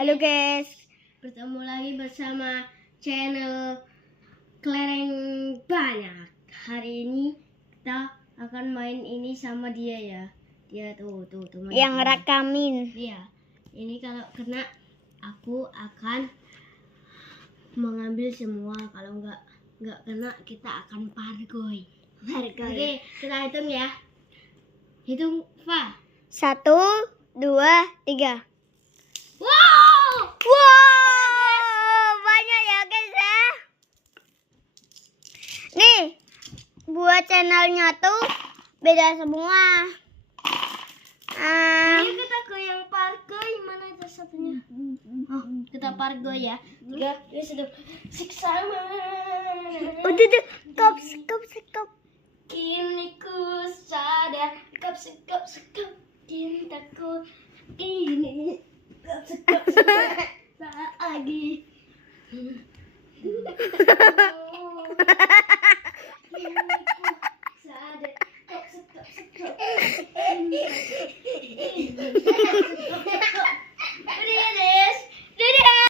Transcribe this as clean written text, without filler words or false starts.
Halo guys, bertemu lagi bersama channel Kelereng Banyak. Hari ini kita akan main ini sama dia ya. Dia tuh main yang ini. rekamin. Iya. Ini kalau kena aku akan mengambil semua. Kalau nggak kena kita akan pargoy. Oke, kita hitung ya. Hitung, Fa. 1, 2, 3. Wow! Wow, banyak ya guys ya. Nih, buat channelnya tuh beda semua. Ini kita ke yang pargoy, mana itu satunya? Oh, kita pargoy ya. 3, 2, 1. Siksama. Udah, skop. Kini ku sadar, sekop cintaku ini. Sekop tak lagi. Kini ku sadar, sekop cintaku.